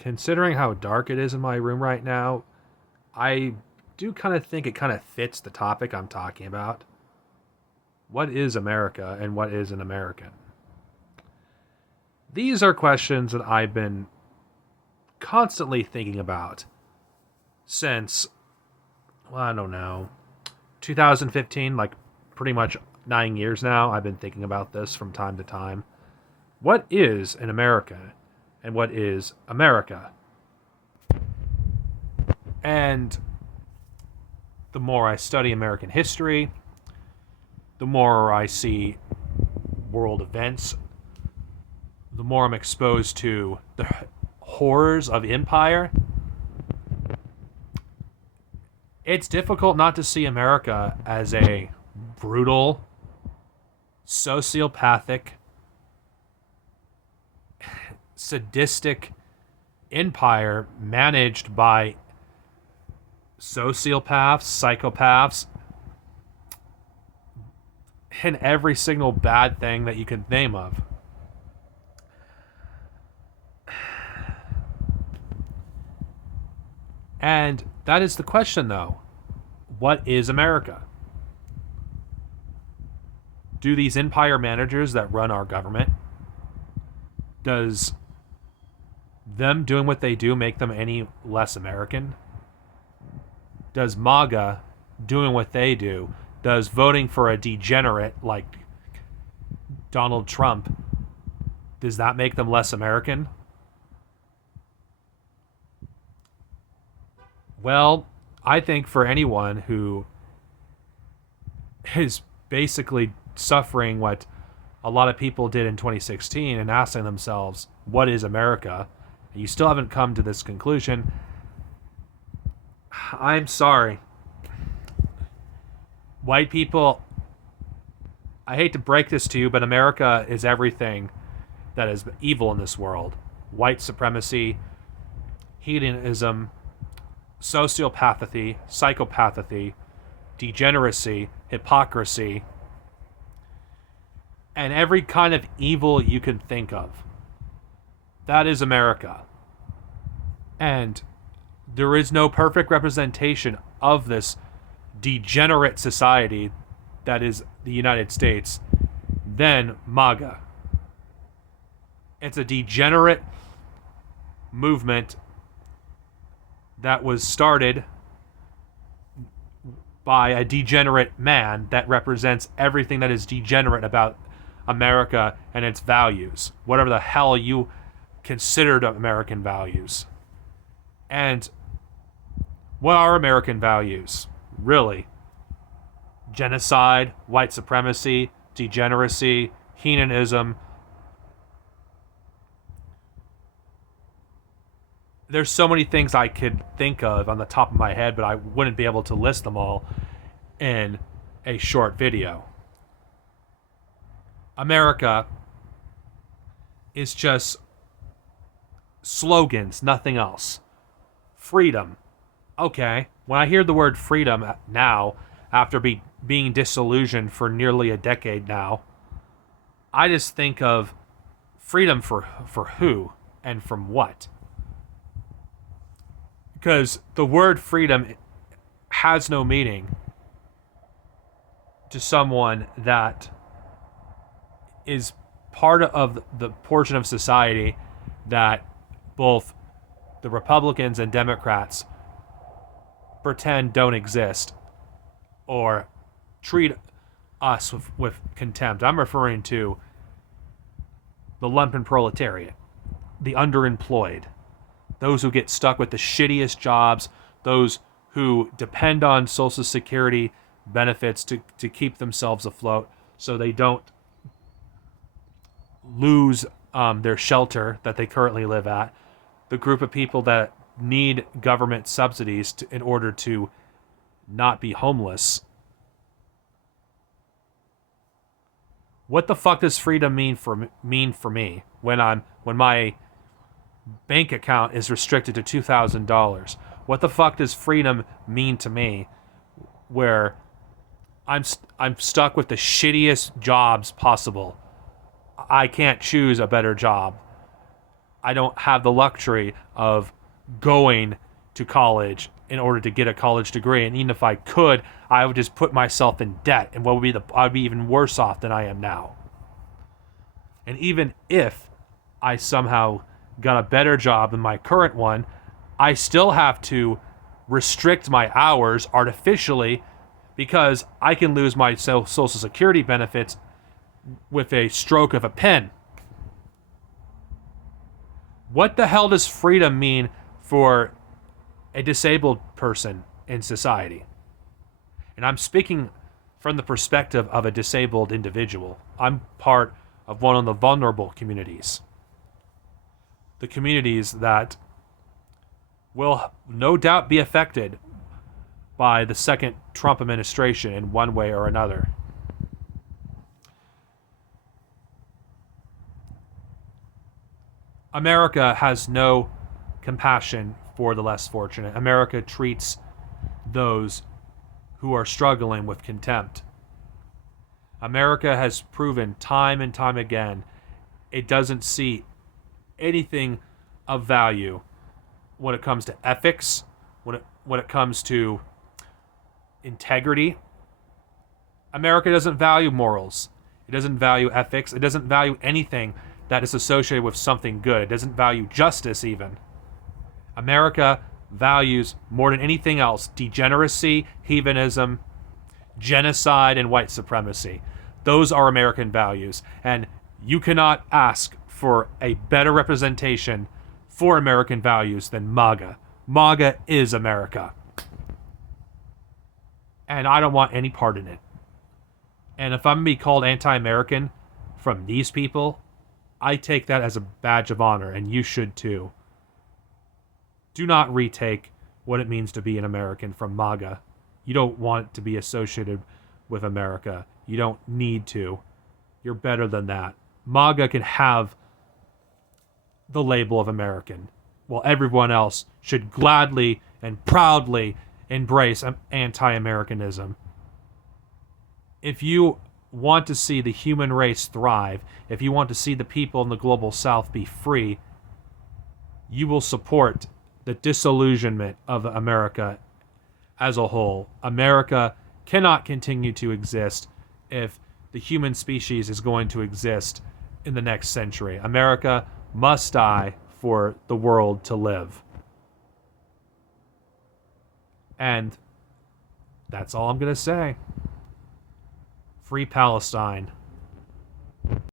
considering how dark it is in my room right now, I do kind of think it kind of fits the topic I'm talking about. What is America and what is an American? These are questions that I've been constantly thinking about since, well, I don't know, 2015, like pretty much 9 years now. I've been thinking about this from time to time. What is an America and what is America? And the more I study American history, the more I see world events, the more I'm exposed to the horrors of empire. It's difficult not to see America as a brutal, sociopathic, sadistic empire managed by sociopaths, psychopaths, and every single bad thing that you can name of. And that is the question, though. What is America? Do these empire managers that run our government, does them doing what they do make them any less American? Does MAGA doing what they do, does voting for a degenerate like Donald Trump, does that make them less American? Well, I think for anyone who is basically suffering what a lot of people did in 2016 and asking themselves, what is America? And you still haven't come to this conclusion. I'm sorry. White people, I hate to break this to you, but America is everything that is evil in this world. White supremacy, hedonism, sociopathy, psychopathy, degeneracy, hypocrisy, and every kind of evil you can think of. That is America. And there is no perfect representation of this degenerate society that is the United States than MAGA. It's a degenerate movement that was started by a degenerate man that represents everything that is degenerate about America and its values, whatever the hell you considered American values. And what are American values, really? Genocide, white supremacy, degeneracy, hedonism. There's so many things I could think of on the top of my head, but I wouldn't be able to list them all in a short video. America is just slogans, nothing else. Freedom. Okay, when I hear the word freedom now, after being disillusioned for nearly a decade now, I just think of freedom for who and from what? Because the word freedom has no meaning to someone that is part of the portion of society that both the Republicans and Democrats pretend don't exist or treat us with contempt. I'm referring to the lumpen proletariat, the underemployed, those who get stuck with the shittiest jobs, those who depend on Social Security benefits to keep themselves afloat so they don't lose their shelter that they currently live at, the group of people that need government subsidies in order to not be homeless. What the fuck does freedom mean for me when my bank account is restricted to $2,000? What the fuck does freedom mean to me where I'm stuck with the shittiest jobs possible? I can't choose a better job. I don't have the luxury of going to college in order to get a college degree. And even if I could, I would just put myself in debt. And I'd be even worse off than I am now. And even if I somehow got a better job than my current one, I still have to restrict my hours artificially because I can lose my Social Security benefits with a stroke of a pen. What the hell does freedom mean for a disabled person in society? And I'm speaking from the perspective of a disabled individual. I'm part of one of the vulnerable communities. The communities that will no doubt be affected by the second Trump administration in one way or another. America has no compassion for the less fortunate. America treats those who are struggling with contempt. America has proven time and time again it doesn't see anything of value when it comes to ethics, when it comes to integrity. America doesn't value morals. It doesn't value ethics. It doesn't value anything that is associated with something good. It doesn't value justice even. America values, more than anything else, degeneracy, heathenism, genocide, and white supremacy. Those are American values. And you cannot ask for a better representation for American values than MAGA. MAGA is America. And I don't want any part in it. And if I'm going to be called anti-American from these people, I take that as a badge of honor, and you should too. Do not retake what it means to be an American from MAGA. You don't want to be associated with America. You don't need to. You're better than that. MAGA can have the label of American, while everyone else should gladly and proudly embrace anti-Americanism. If you want to see the human race thrive, if you want to see the people in the global south be free, you will support the disillusionment of America as a whole. America cannot continue to exist if the human species is going to exist in the next century. America must die for the world to live. And that's all I'm going to say. Free Palestine.